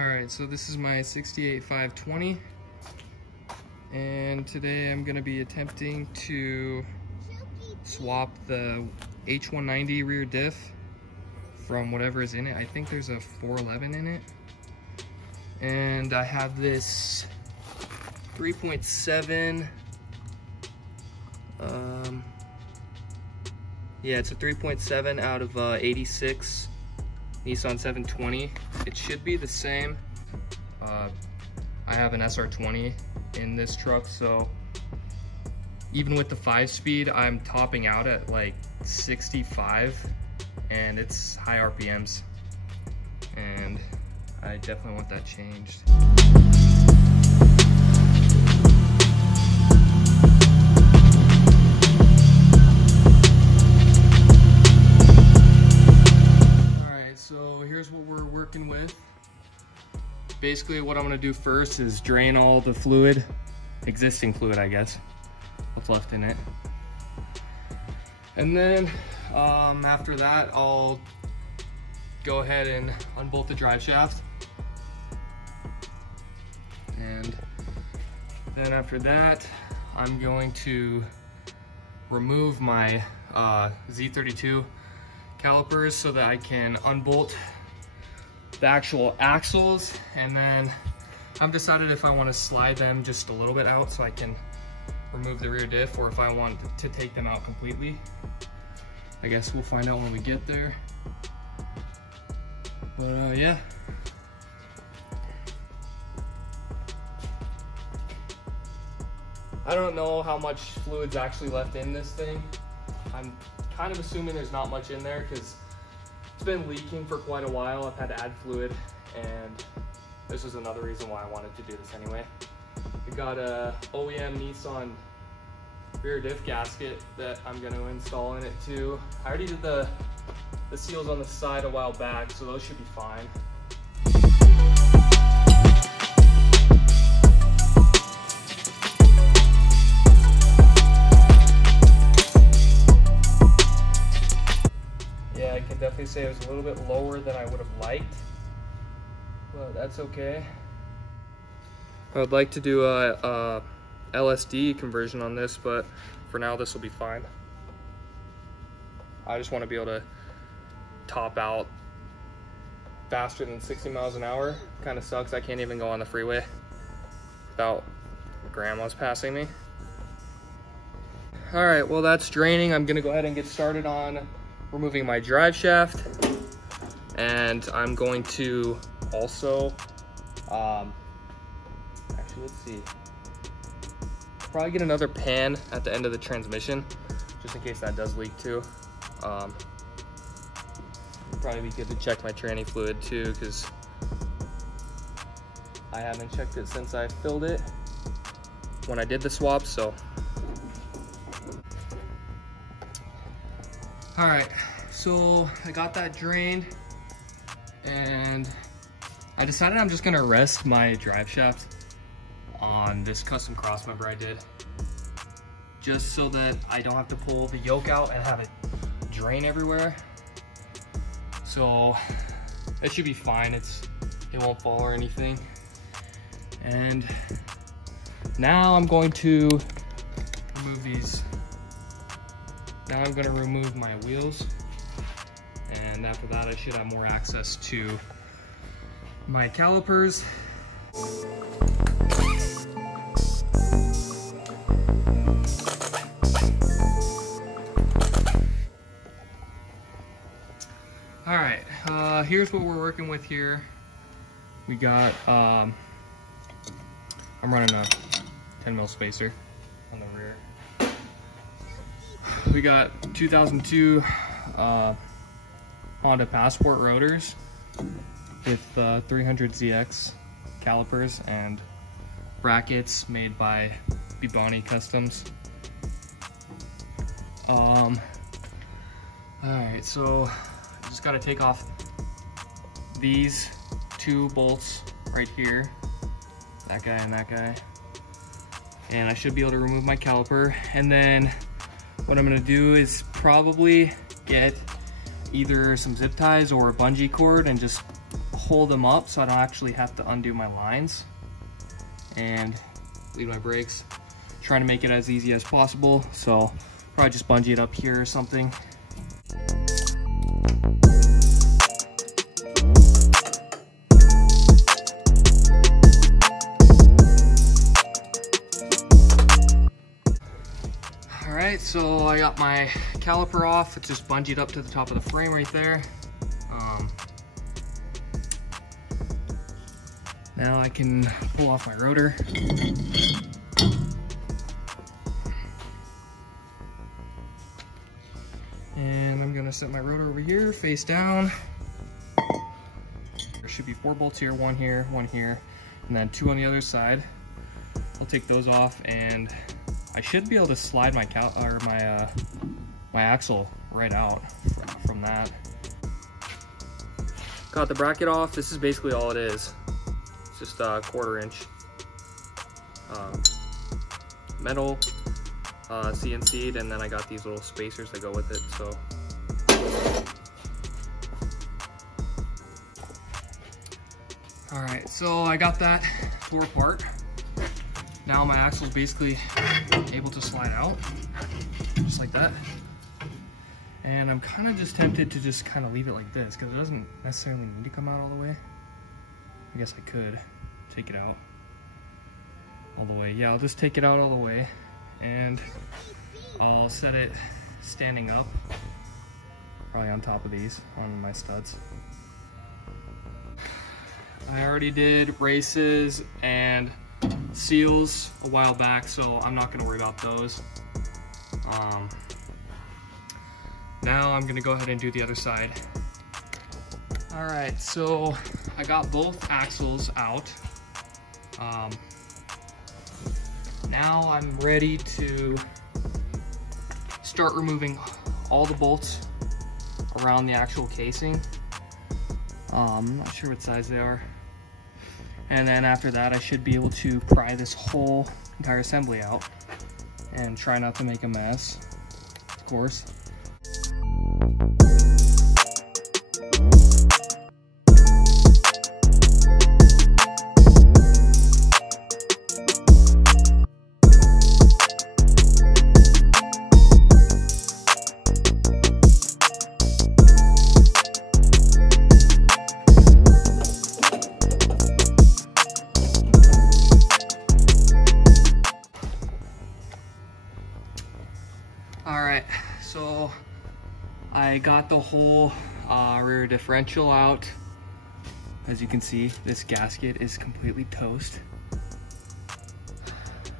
Alright, so this is my 68 520, and today I'm going to be attempting to swap the H190 rear diff from whatever is in it. I think there's a 411 in it. And I have this 3.7, yeah, it's a 3.7 out of 86 Nissan 720. It should be the same. I have an SR20 in this truck, so even with the 5-speed, I'm topping out at like 65, and it's high RPMs, and I definitely want that changed. Alright, so here's what we're working with. Basically what I'm going to do first is drain all the fluid, existing fluid I guess, what's left in it. And then after that I'll go ahead and unbolt the drive shaft. And then after that, I'm going to remove my Z32 calipers so that I can unbolt the actual axles. And then I've decided if I want to slide them just a little bit out so I can remove the rear diff, or if I want to take them out completely. I guess we'll find out when we get there. But yeah. I don't know how much fluid's actually left in this thing. I'm kind of assuming there's not much in there because it's been leaking for quite a while. I've had to add fluid, and this is another reason why I wanted to do this anyway. We got a OEM Nissan rear diff gasket that I'm going to install in it too. I already did the seals on the side a while back, so those should be fine. Yeah, I can definitely say it was a little bit lower than I would have liked, but that's okay. I would like to do a LSD conversion on this, but for now this will be fine. I just want to be able to top out faster than 60 miles an hour. Kind of sucks. I can't even go on the freeway without grandma's passing me. All right, well that's draining. I'm gonna go ahead and get started on removing my drive shaft, and I'm going to also actually, let's see, probably get another pan at the end of the transmission just in case that does leak too. Probably be good to check my tranny fluid too, because I haven't checked it since I filled it when I did the swap. So all right, so I got that drained, and I decided I'm just gonna rest my drive shaft on this custom crossmember I did, just so that I don't have to pull the yoke out and have it drain everywhere. So it should be fine. It won't fall or anything. And now I'm going to remove these. Now I'm going to remove my wheels, and after that I should have more access to my calipers. All right, here's what we're working with here. We got, I'm running a 10mm spacer on the rear. We got 2002 Honda Passport rotors with 300ZX calipers and brackets made by Bibani Customs. All right, so just got to take off these two bolts right here, that guy and that guy, and I should be able to remove my caliper. And then what I'm going to do is probably get either some zip ties or a bungee cord and just pull them up so I don't actually have to undo my lines and leave my brakes. Trying to make it as easy as possible, so probably just bungee it up here or something. Alright, so I got my caliper off. It's just bungeed up to the top of the frame right there. Now I can pull off my rotor. And I'm gonna set my rotor over here, face down. There should be 4 bolts here, one here, and then 2 on the other side. I'll take those off, and I should be able to slide my my axle right out from that. Got the bracket off. This is basically all it is. It's just a 1/4 inch metal CNC'd, and then I got these little spacers that go with it. So all right, so I got that tore apart. Now my axle is basically able to slide out, just like that. And I'm kind of just tempted to just kind of leave it like this, because it doesn't necessarily need to come out all the way. I guess I could take it out all the way. Yeah, I'll just take it out all the way, and I'll set it standing up, probably on top of these, on my studs. I already did races and seals a while back, so I'm not gonna worry about those. Now I'm gonna go ahead and do the other side. All right, so I got both axles out. Now I'm ready to start removing all the bolts around the actual casing. I'm not sure what size they are. And then after that, I should be able to pry this whole entire assembly out and try not to make a mess, of course. Alright, so I got the whole rear differential out. As you can see, this gasket is completely toast.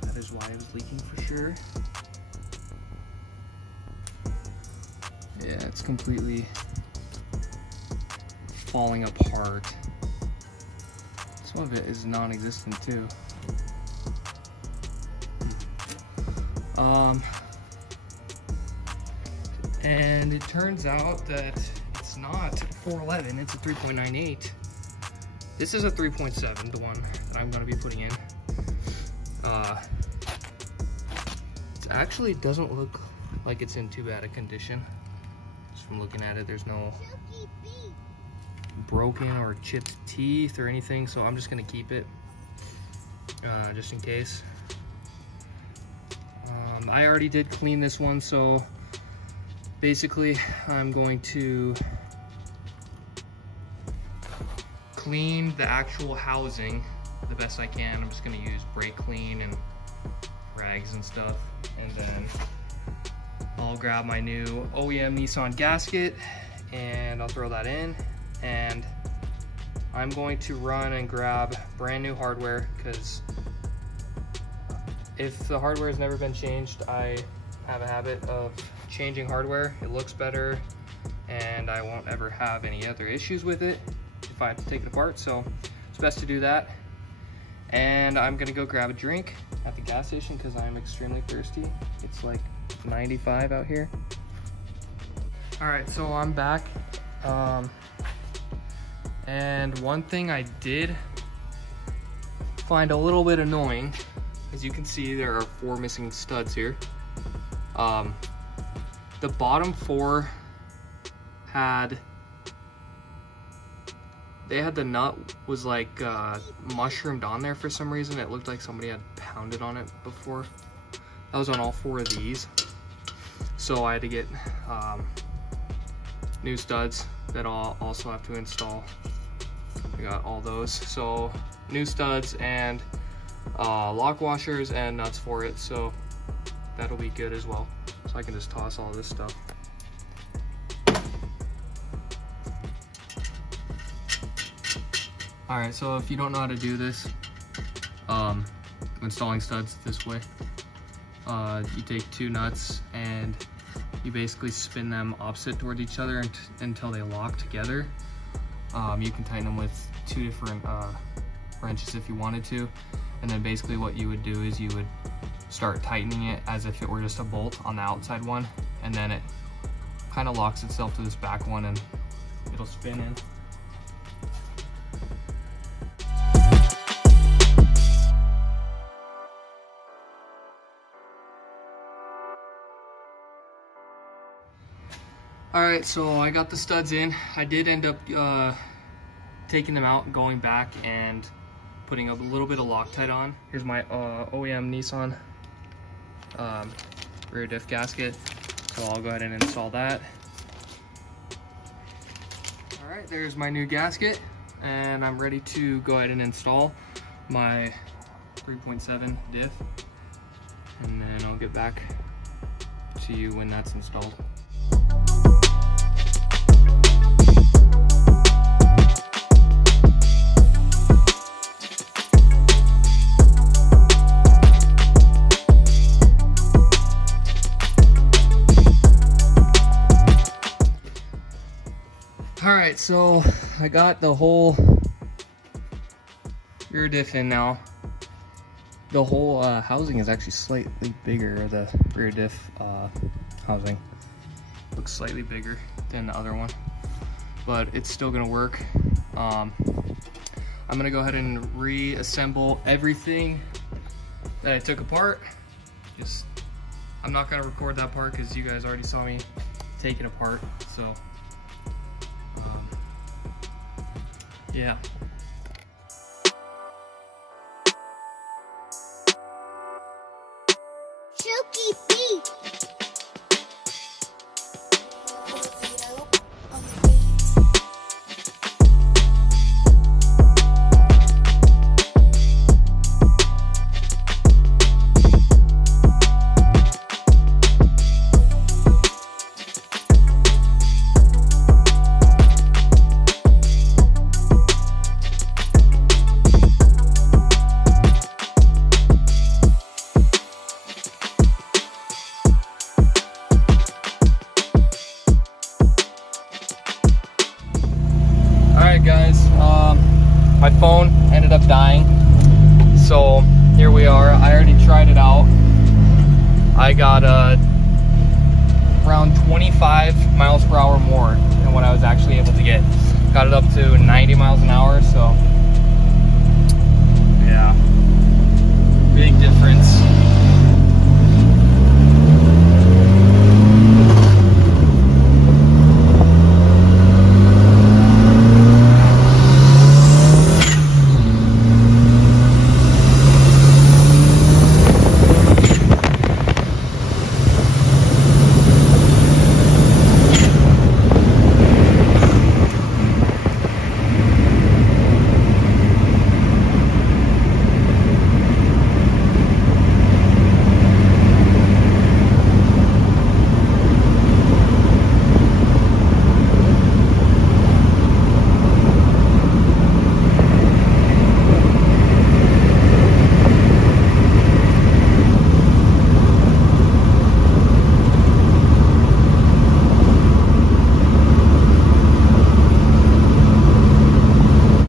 That is why it was leaking for sure. Yeah, it's completely falling apart. Some of it is non-existent too. And it turns out that it's not 411, it's a 3.98. This is a 3.7, the one that I'm going to be putting in. It actually doesn't look like it's in too bad a condition. Just from looking at it, there's no broken or chipped teeth or anything, so I'm just going to keep it just in case. I already did clean this one, so basically I'm going to clean the actual housing the best I can. I'm just going to use brake clean and rags and stuff, and then I'll grab my new OEM Nissan gasket and I'll throw that in, and I'm going to run and grab brand new hardware, because if the hardware has never been changed, I have a habit of changing hardware. It looks better and I won't ever have any other issues with it if I have to take it apart, so it's best to do that. And I'm gonna go grab a drink at the gas station because I'm extremely thirsty. It's like 95 out here. All right, so I'm back. And one thing I did find a little bit annoying, as you can see, there are 4 missing studs here. The bottom 4 had they had the nut was like mushroomed on there for some reason. It looked like somebody had pounded on it before. That was on all 4 of these. So I had to get new studs that I'll also have to install. I got all those. So new studs and lock washers and nuts for it. So that'll be good as well. So I can just toss all this stuff. All right, so if you don't know how to do this, installing studs this way, you take 2 nuts and you basically spin them opposite toward each other until they lock together. You can tighten them with 2 different wrenches if you wanted to. And then basically what you would do is you would start tightening it as if it were just a bolt on the outside one. And then it kind of locks itself to this back one and it'll spin in. Alright, so I got the studs in. I did end up taking them out, going back and putting a little bit of Loctite on. Here's my OEM Nissan rear diff gasket. So I'll go ahead and install that. Alright, there's my new gasket, and I'm ready to go ahead and install my 3.7 diff. And then I'll get back to you when that's installed. Alright, so I got the whole rear diff in now. The whole housing is actually slightly bigger, the rear diff housing. Looks slightly bigger than the other one, but it's still gonna work. I'm gonna go ahead and reassemble everything that I took apart. I'm not gonna record that part because you guys already saw me take it apart, so yeah. Guys, my phone ended up dying, so here we are. I already tried it out. I got around 25 miles per hour more than what I was actually able to get. Got it up to 90 miles an hour, so